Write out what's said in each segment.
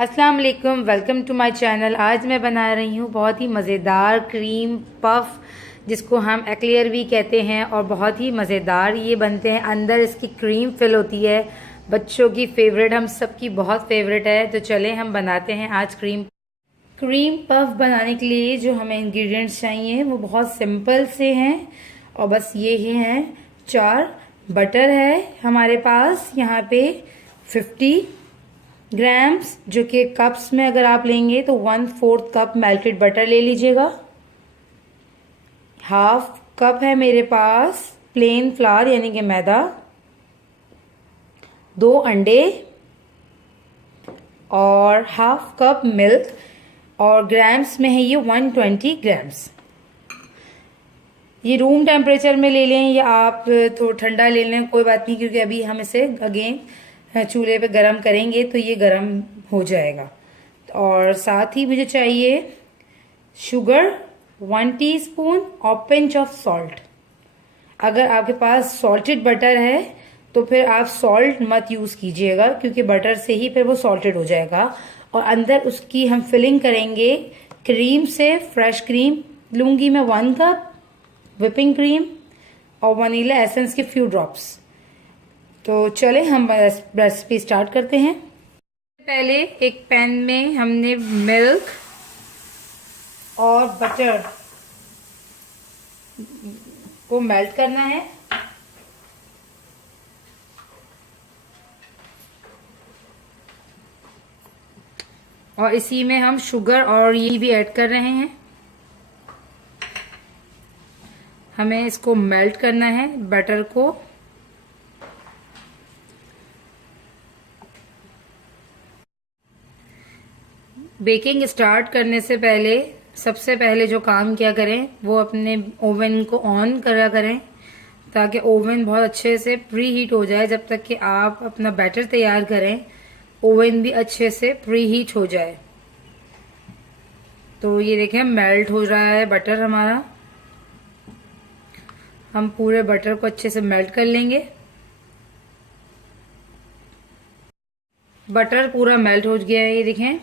अस्सलाम वालेकुम, welcome to my channel. आज मैं बना रही हूँ बहुत ही मज़ेदार क्रीम पफ, जिसको हम एक्लेयर भी कहते हैं, और बहुत ही मज़ेदार ये बनते हैं। अंदर इसकी क्रीम फिल होती है, बच्चों की फेवरेट, हम सबकी बहुत फेवरेट है। तो चलें हम बनाते हैं आज क्रीम पफ। बनाने के लिए जो हमें इंग्रेडिएंट्स चाहिए वो बहुत सिंपल से हैं, और बस ये ही हैं। 4 बटर है हमारे पास यहाँ पे 50 ग्राम्स, जो कि कप्स में अगर आप लेंगे तो 1/4 कप मेल्टेड बटर ले लीजिएगा। हाफ कप है मेरे पास प्लेन फ्लावर यानी कि मैदा। 2 अंडे और हाफ कप मिल्क, और ग्राम्स में है ये 120 ग्राम्स। ये रूम टेम्परेचर में ले लें या आप थोड़ा ठंडा ले लें, कोई बात नहीं, क्योंकि अभी हम इसे अगेन चूल्हे पे गरम करेंगे तो ये गरम हो जाएगा। और साथ ही मुझे चाहिए शुगर 1 टीस्पून और पिंच ऑफ सॉल्ट। अगर आपके पास सॉल्टेड बटर है तो फिर आप सॉल्ट मत यूज कीजिएगा, क्योंकि बटर से ही फिर वो सॉल्टेड हो जाएगा। और अंदर उसकी हम फिलिंग करेंगे क्रीम से। फ्रेश क्रीम लूंगी मैं 1 कप, व्हिपिंग क्रीम और वनीला एसेंस के फ्यू ड्रॉप्स। तो चले हम रेसिपी स्टार्ट करते हैं। पहले एक पैन में हमने मिल्क और बटर को मेल्ट करना है। और इसी में हम शुगर और ये भी ऐड कर रहे हैं। हमें इसको मेल्ट करना है बटर को। बेकिंग स्टार्ट करने से पहले सबसे पहले जो काम किया करें वो अपने ओवन को ऑन करा करें, ताकि ओवन बहुत अच्छे से प्री हीट हो जाए। जब तक कि आप अपना बैटर तैयार करें ओवन भी अच्छे से प्री हीट हो जाए। तो ये देखें मेल्ट हो रहा है बटर हमारा। हम पूरे बटर को अच्छे से मेल्ट कर लेंगे। बटर पूरा मेल्ट हो गया है, ये देखें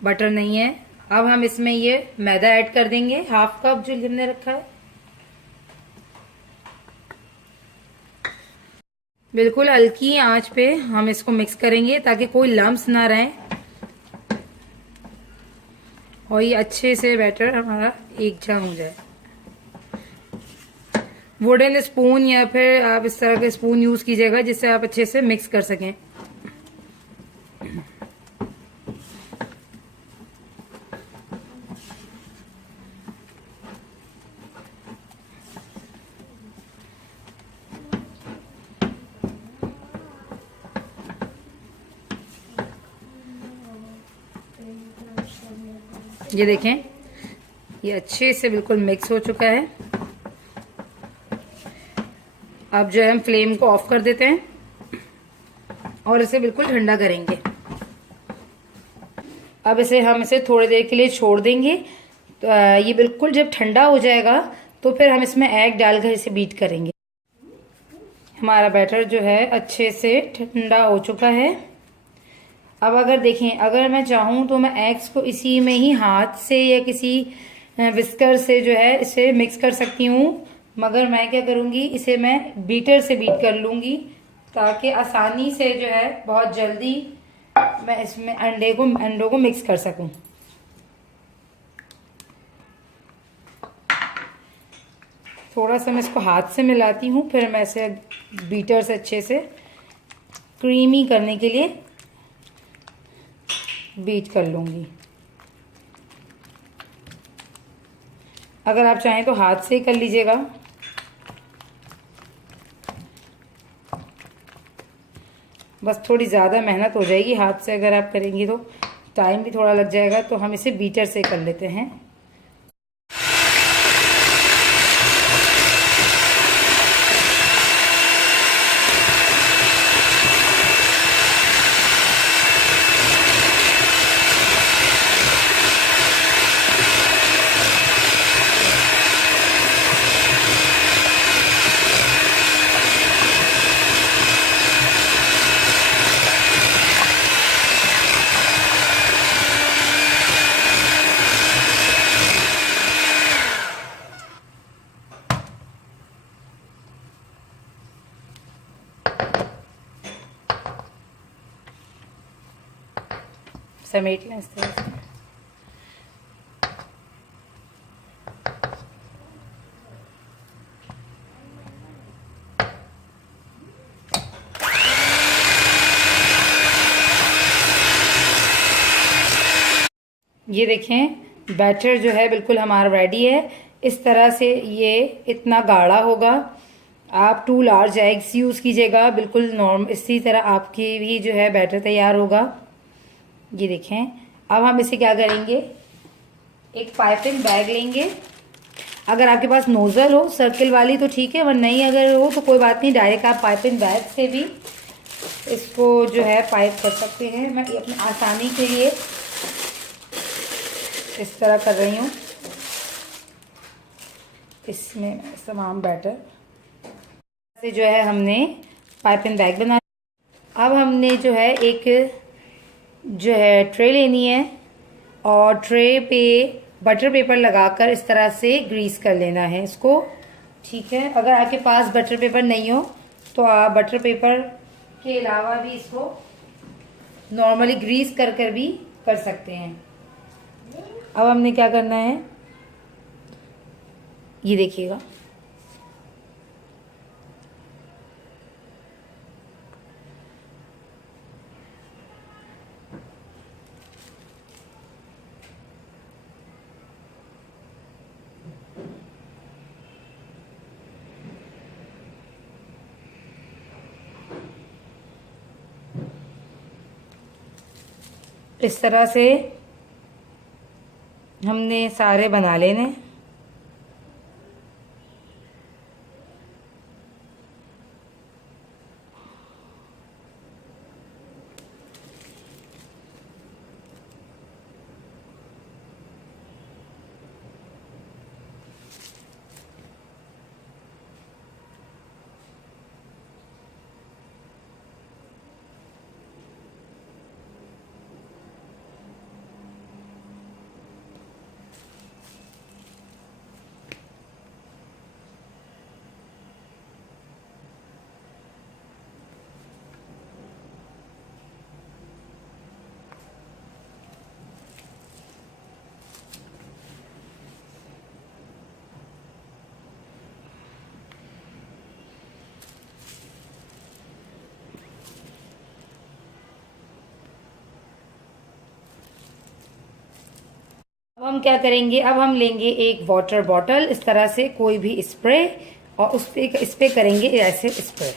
बटर नहीं है। अब हम इसमें ये मैदा ऐड कर देंगे, हाफ कप जो हमने रखा है। बिल्कुल हल्की आंच पे हम इसको मिक्स करेंगे ताकि कोई लम्स ना रहे, और ये अच्छे से बैटर हमारा एक जम हो जाए। वुडन स्पून या फिर आप इस तरह के स्पून यूज कीजिएगा जिससे आप अच्छे से मिक्स कर सकें। ये देखें ये अच्छे से बिल्कुल मिक्स हो चुका है। अब जो है हम फ्लेम को ऑफ कर देते हैं और इसे बिल्कुल ठंडा करेंगे। अब हम इसे थोड़ी देर के लिए छोड़ देंगे। तो ये बिल्कुल जब ठंडा हो जाएगा तो फिर हम इसमें एग डालकर इसे बीट करेंगे। हमारा बैटर जो है अच्छे से ठंडा हो चुका है। अब अगर देखें, अगर मैं चाहूं तो मैं एग्स को इसी में ही हाथ से या किसी विस्कर से जो है इसे मिक्स कर सकती हूँ, मगर मैं क्या करूंगी, इसे मैं बीटर से बीट कर लूंगी, ताकि आसानी से जो है बहुत जल्दी मैं इसमें अंडों को मिक्स कर सकूं। थोड़ा सा मैं इसको हाथ से मिलाती हूँ, फिर मैं इसे बीटर से अच्छे से क्रीमी करने के लिए बीट कर लूंगी। अगर आप चाहें तो हाथ से ही कर लीजिएगा। बस थोड़ी ज़्यादा मेहनत हो जाएगी, हाथ से अगर आप करेंगी तो टाइम भी थोड़ा लग जाएगा, तो हम इसे बीटर से कर लेते हैं। समेट लें इस तरह से। ये देखें बैटर जो है बिल्कुल हमारा रेडी है। इस तरह से ये इतना गाढ़ा होगा। आप 2 लार्ज एग्स यूज़ कीजिएगा, बिल्कुल इसी तरह आपकी भी जो है बैटर तैयार होगा। ये देखें। अब हम इसे क्या करेंगे, एक पाइपिंग बैग लेंगे। अगर आपके पास नोज़ल हो सर्किल वाली तो ठीक है, वरना नहीं अगर हो तो कोई बात नहीं, डायरेक्ट आप पाइपिंग बैग से भी इसको जो है पाइप कर सकते हैं। मैं अपनी आसानी के लिए इस तरह कर रही हूँ। इसमें तमाम बैटर से जो है हमने पाइपिंग बैग बना। अब हमने जो है एक जो है ट्रे लेनी है और ट्रे पे बटर पेपर लगाकर इस तरह से ग्रीस कर लेना है इसको। ठीक है, अगर आपके पास बटर पेपर नहीं हो तो आप बटर पेपर के अलावा भी इसको नॉर्मली ग्रीस कर भी कर सकते हैं। अब हमने क्या करना है, ये देखिएगा, इस तरह से हमने सारे बना लेने। अब हम क्या करेंगे, अब हम लेंगे एक वाटर बॉटल, इस तरह से कोई भी स्प्रे, और इस पे करेंगे ऐसे स्प्रे।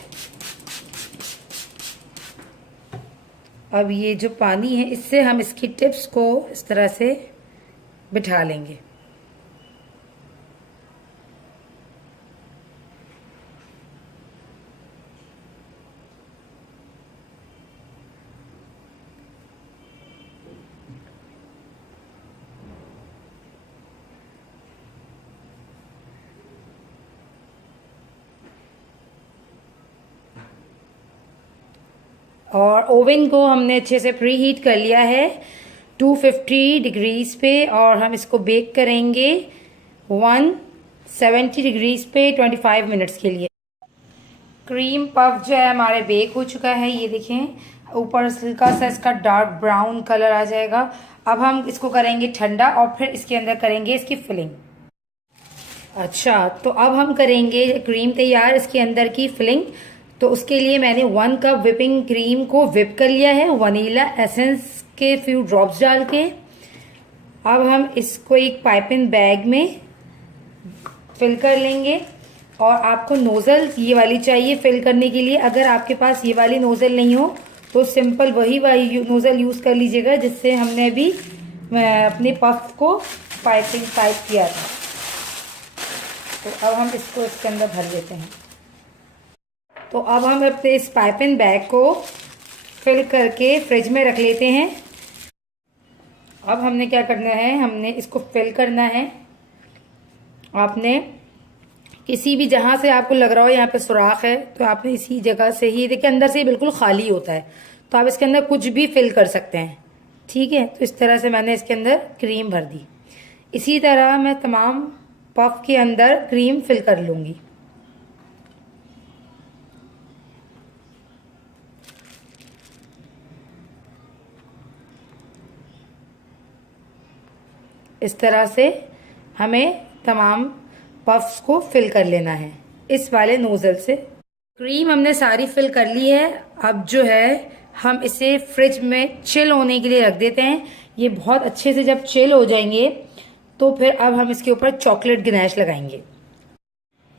अब ये जो पानी है इससे हम इसकी टिप्स को इस तरह से बिठा लेंगे। और ओवन को हमने अच्छे से प्री हीट कर लिया है 250 डिग्रीज पे, और हम इसको बेक करेंगे 170 डिग्रीज पे 25 मिनट्स के लिए। क्रीम पफ जो है हमारे बेक हो चुका है। ये देखें ऊपर हल्का सा इसका डार्क ब्राउन कलर आ जाएगा। अब हम इसको करेंगे ठंडा और फिर इसके अंदर करेंगे इसकी फिलिंग। अच्छा, तो अब हम करेंगे क्रीम तैयार, इसके अंदर की फिलिंग। तो उसके लिए मैंने 1 कप विपिंग क्रीम को विप कर लिया है वनीला एसेंस के फ्यू ड्रॉप्स डाल के। अब हम इसको एक पाइपिंग बैग में फिल कर लेंगे, और आपको नोजल ये वाली चाहिए फिल करने के लिए। अगर आपके पास ये वाली नोजल नहीं हो तो सिंपल वही नोजल यूज कर लीजिएगा जिससे हमने अभी अपने पफ को पाइपिंग टाइप किया था। तो अब हम इसको इसके अंदर भर देते हैं। तो अब हम अपने इस पाइपिंग बैग को फिल करके फ्रिज में रख लेते हैं। अब हमने क्या करना है, हमने इसको फिल करना है। आपने किसी भी जहां से आपको लग रहा हो यहाँ पे सुराख है तो आपने इसी जगह से ही, देखिए अंदर से ही बिल्कुल खाली होता है, तो आप इसके अंदर कुछ भी फिल कर सकते हैं। ठीक है, तो इस तरह से मैंने इसके अंदर क्रीम भर दी। इसी तरह मैं तमाम पफ के अंदर क्रीम फिल कर लूंगी। इस तरह से हमें तमाम पफ्स को फिल कर लेना है इस वाले नोजल से। क्रीम हमने सारी फिल कर ली है। अब जो है हम इसे फ्रिज में चिल होने के लिए रख देते हैं। ये बहुत अच्छे से जब चिल हो जाएंगे तो फिर अब हम इसके ऊपर चॉकलेट गनैश लगाएंगे।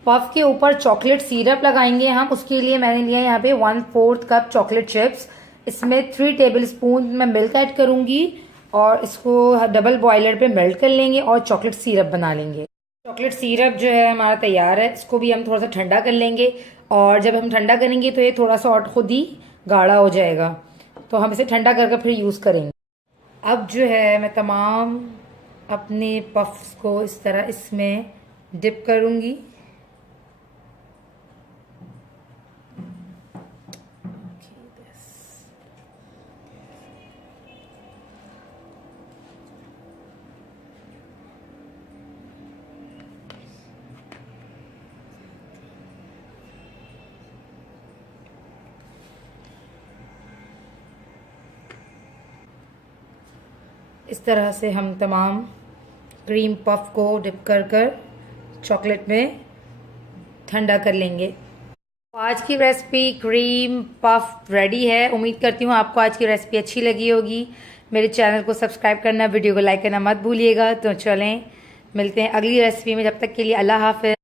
पफ के ऊपर चॉकलेट सिरप लगाएंगे हम। उसके लिए मैंने लिया यहाँ पे 1/4 कप चॉकलेट चिप्स। इसमें 3 टेबलस्पून मैं मिल्क ऐड करूंगी और इसको डबल बॉयलर पे मेल्ट कर लेंगे और चॉकलेट सिरप बना लेंगे। चॉकलेट सिरप जो है हमारा तैयार है। इसको भी हम थोड़ा सा ठंडा कर लेंगे और जब हम ठंडा करेंगे तो ये थोड़ा सा और खुद ही गाढ़ा हो जाएगा, तो हम इसे ठंडा करके फिर यूज़ करेंगे। अब जो है मैं तमाम अपने पफ्स को इस तरह इसमें डिप करूंगी। इस तरह से हम तमाम क्रीम पफ को डिप कर चॉकलेट में ठंडा कर लेंगे। आज की रेसिपी क्रीम पफ रेडी है। उम्मीद करती हूँ आपको आज की रेसिपी अच्छी लगी होगी। मेरे चैनल को सब्सक्राइब करना, वीडियो को लाइक करना मत भूलिएगा। तो चलें मिलते हैं अगली रेसिपी में। जब तक के लिए अल्लाह हाफ़िज़।